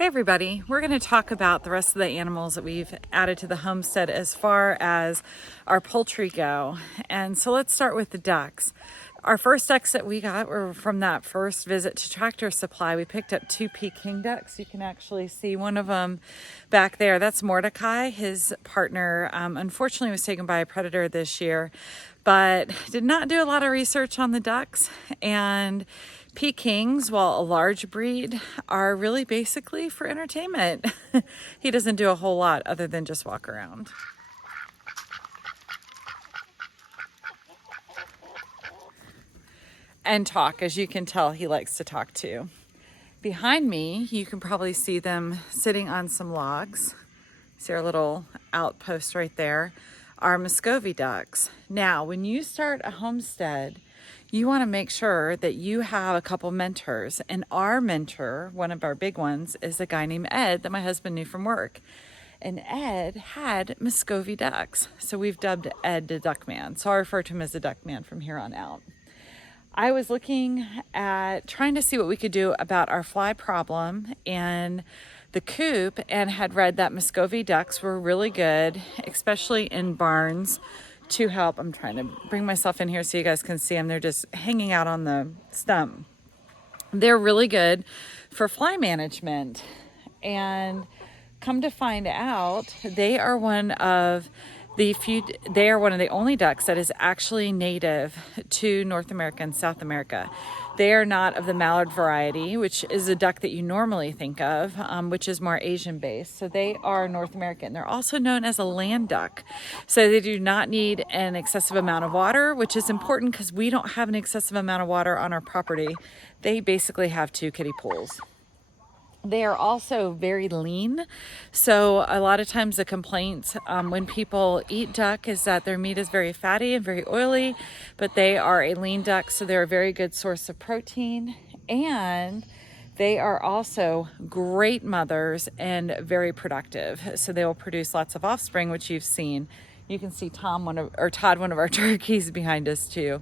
Hey everybody, we're going to talk about the rest of the animals that we've added to the homestead as far as our poultry go. And so let's start with the ducks. Our first ducks that we got were from that first visit to Tractor Supply. We picked up two Peking ducks. You can actually see one of them back there. That's Mordecai. His partner unfortunately was taken by a predator this year, but did not do a lot of research on the ducks. And Pekings, while a large breed, are really basically for entertainment. He doesn't do a whole lot other than just walk around. And talk. As you can tell, he likes to talk too. Behind me, you can probably see them sitting on some logs. See our little outpost right there, our Muscovy ducks. Now, when you start a homestead, you want to make sure that you have a couple mentors. And our mentor, one of our big ones, is a guy named Ed that my husband knew from work. And Ed had Muscovy ducks. So we've dubbed Ed the Duckman. So I refer to him as the Duckman from here on out. I was looking at trying to see what we could do about our fly problem in the coop and had read that Muscovy ducks were really good, especially in barns, to help. I'm trying to bring myself in here so you guys can see them. They're just hanging out on the stump. They're really good for fly management. And come to find out, they are one of the only ducks that is actually native to North America and South America. They are not of the mallard variety, which is a duck that you normally think of, which is more Asian based. So they are North American. They're also known as a land duck. So they do not need an excessive amount of water, which is important because we don't have an excessive amount of water on our property. They basically have two kiddie pools. They are also very lean. So a lot of times the complaint when people eat duck is that their meat is very fatty and very oily, but they are a lean duck, so they're a very good source of protein. And they are also great mothers and very productive. So they will produce lots of offspring, which you've seen. You can see Todd, one of our turkeys behind us too,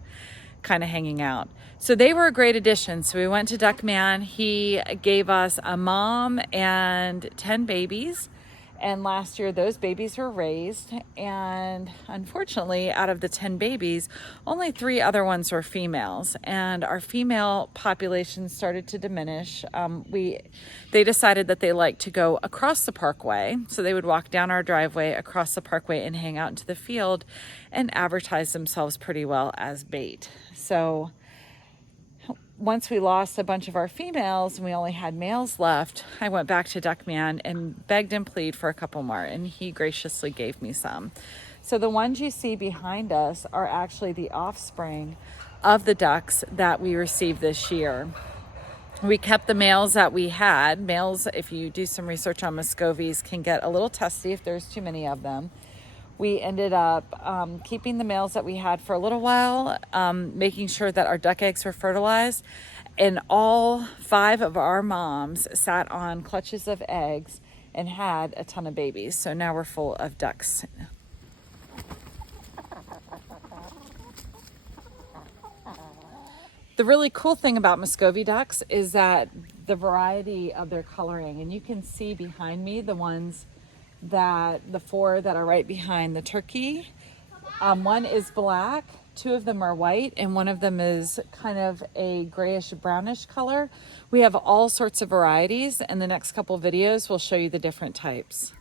kind of hanging out. So they were a great addition. So we went to Duckman. He gave us a mom and 10 babies. And last year those babies were raised. And unfortunately, out of the 10 babies, only 3 other ones were females. And our female population started to diminish. They decided that they liked to go across the parkway. So they would walk down our driveway, across the parkway, and hang out into the field and advertise themselves pretty well as bait. So once we lost a bunch of our females and we only had males left, I went back to Duckman and begged and pleaded for a couple more, and he graciously gave me some. So the ones you see behind us are actually the offspring of the ducks that we received this year. We kept the males that we had. Males, if you do some research on Muscovies, can get a little testy if there's too many of them. We ended up keeping the males that we had for a little while, making sure that our duck eggs were fertilized. And all 5 of our moms sat on clutches of eggs and had a ton of babies. So now we're full of ducks. The really cool thing about Muscovy ducks is that the variety of their coloring. And you can see behind me the 4 that are right behind the turkey. One is black, 2 of them are white, and one of them is kind of a grayish brownish color. We have all sorts of varieties, and the next couple videos will show you the different types.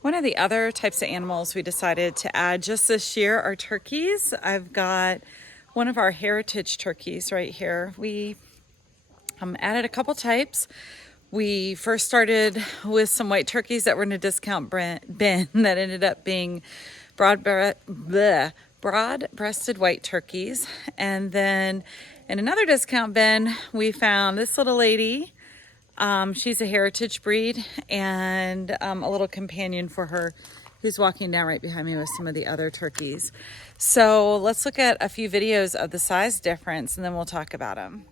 One of the other types of animals we decided to add just this year are turkeys. I've got one of our heritage turkeys right here. We added a couple types. We first started with some white turkeys that were in a discount bin that ended up being broad-breasted white turkeys. And then in another discount bin, we found this little lady. She's a heritage breed, and a little companion for her who's walking down right behind me with some of the other turkeys. So let's look at a few videos of the size difference and then we'll talk about them.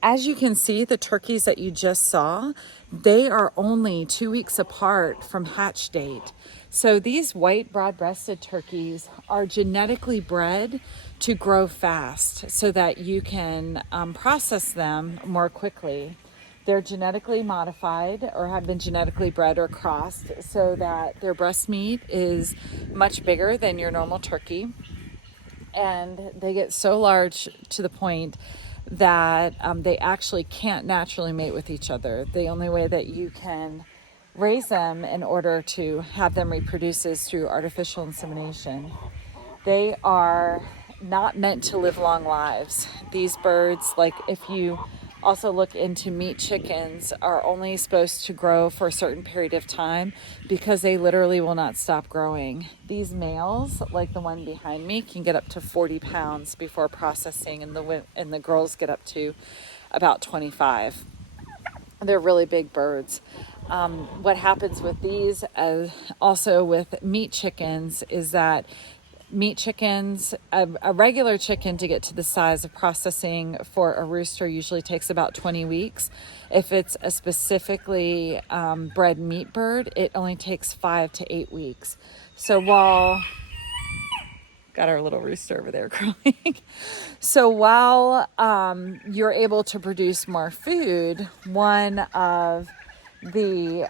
As you can see, the turkeys that you just saw, they are only 2 weeks apart from hatch date. So these white broad-breasted turkeys are genetically bred to grow fast so that you can process them more quickly. They're genetically modified or have been genetically bred or crossed so that their breast meat is much bigger than your normal turkey. And they get so large to the point that they actually can't naturally mate with each other. The only way that you can raise them in order to have them reproduce is through artificial insemination. They are not meant to live long lives. These birds, like if you also look into meat chickens, are only supposed to grow for a certain period of time because they literally will not stop growing. These males, like the one behind me, can get up to 40 pounds before processing, and the girls get up to about 25. They're really big birds. What happens with these, also with meat chickens, is that meat chickens, a regular chicken to get to the size of processing for a rooster usually takes about 20 weeks. If it's a specifically bred meat bird, it only takes 5 to 8 weeks. So while, got our little rooster over there crowing. So while you're able to produce more food, one of the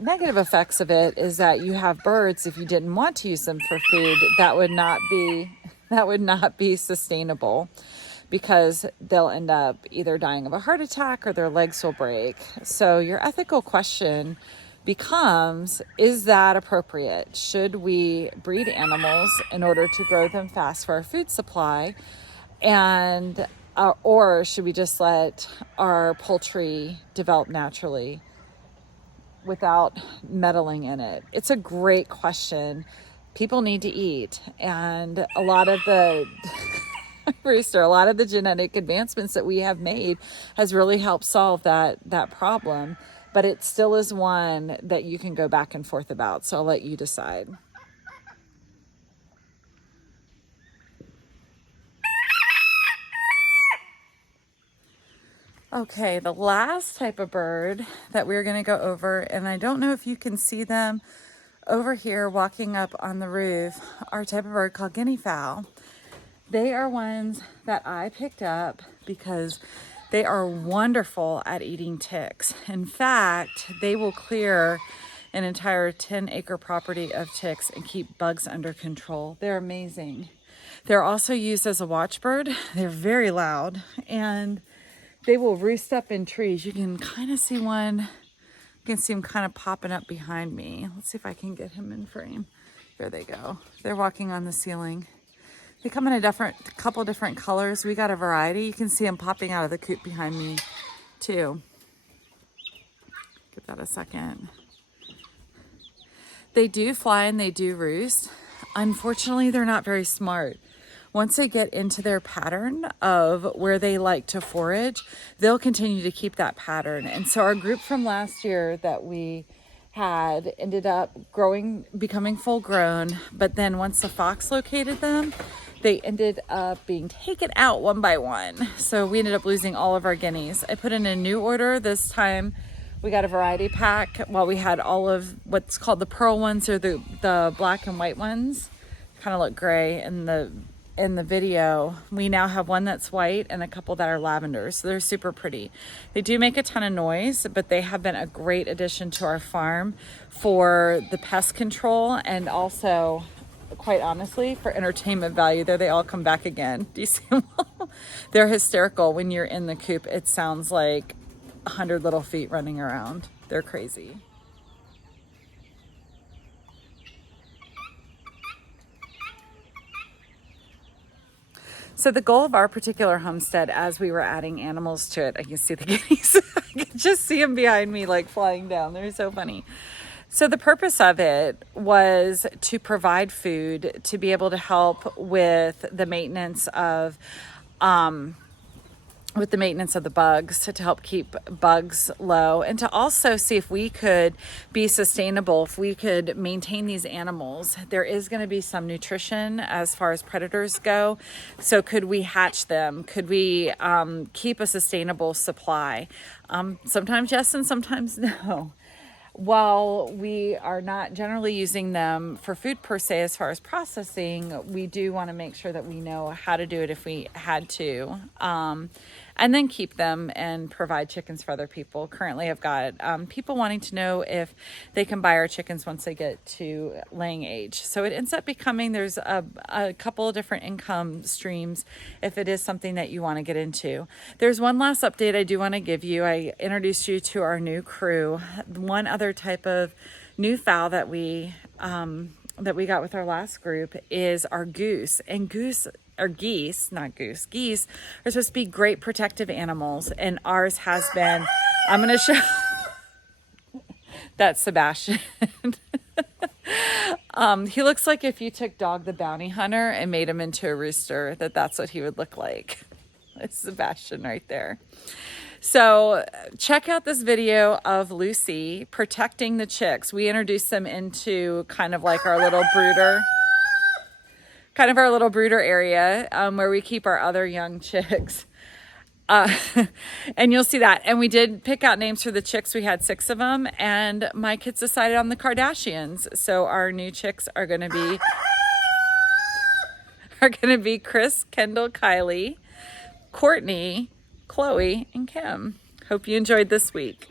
negative effects of it is that you have birds, if you didn't want to use them for food, that would not be sustainable, because they'll end up either dying of a heart attack or their legs will break. So your ethical question becomes, is that appropriate? Should we breed animals in order to grow them fast for our food supply, and or should we just let our poultry develop naturally without meddling in it? It's a great question. People need to eat, and a lot of the a lot of the genetic advancements that we have made has really helped solve that problem, but it still is one that you can go back and forth about. So I'll let you decide. Okay, the last type of bird that we're going to go over, and I don't know if you can see them over here walking up on the roof, are a type of bird called Guinea Fowl. They are ones that I picked up because they are wonderful at eating ticks. In fact, they will clear an entire 10-acre property of ticks and keep bugs under control. They're amazing. They're also used as a watchbird. They're very loud, and they will roost up in trees. You can kind of see one. You can see him kind of popping up behind me. Let's see if I can get him in frame. There they go. They're walking on the ceiling. They come in a couple different colors. We got a variety. You can see them popping out of the coop behind me too. Give that a second. They do fly and they do roost. Unfortunately, they're not very smart. Once they get into their pattern of where they like to forage, they'll continue to keep that pattern. And so our group from last year that we had ended up becoming full grown, but then once the fox located them, they ended up being taken out one by one. So we ended up losing all of our guineas. I put in a new order this time. We got a variety pack. Well, we had all of what's called the pearl ones, or the black and white ones. Kind of look gray in the video. We now have one that's white and a couple that are lavender, so they're super pretty. They do make a ton of noise, but they have been a great addition to our farm for the pest control, and also, quite honestly, for entertainment value. There they all come back again. Do you see them all? They're hysterical. When you're in the coop, it sounds like 100 little feet running around. They're crazy. So the goal of our particular homestead, as we were adding animals to it, I can see the guineas. I can just see them behind me, like flying down. They're so funny. So the purpose of it was to provide food, to be able to help with the maintenance of the bugs, to help keep bugs low, and to also see if we could be sustainable, if we could maintain these animals. There is going to be some nutrition as far as predators go. So could we hatch them? Could we keep a sustainable supply? Sometimes yes and sometimes no. While we are not generally using them for food per se as far as processing, we do want to make sure that we know how to do it if we had to. And then keep them and provide chickens for other people. Currently, I've got people wanting to know if they can buy our chickens once they get to laying age. So it ends up becoming, there's a couple of different income streams if it is something that you want to get into. There's one last update I do want to give you. I introduced you to our new crew. One other type of new fowl that we got with our last group is our goose. And geese are supposed to be great protective animals, and ours has been. I'm gonna show. That's Sebastian. He looks like if you took Dog the Bounty Hunter and made him into a rooster, that's what he would look like. It's Sebastian right there. So check out this video of Lucy protecting the chicks. We introduced them into kind of like our little brooder area where we keep our other young chicks. And you'll see that. And we did pick out names for the chicks. We had 6 of them, and my kids decided on the Kardashians. So our new chicks are going to be Chris, Kendall, Kylie, Courtney, Chloe, and Kim. Hope you enjoyed this week.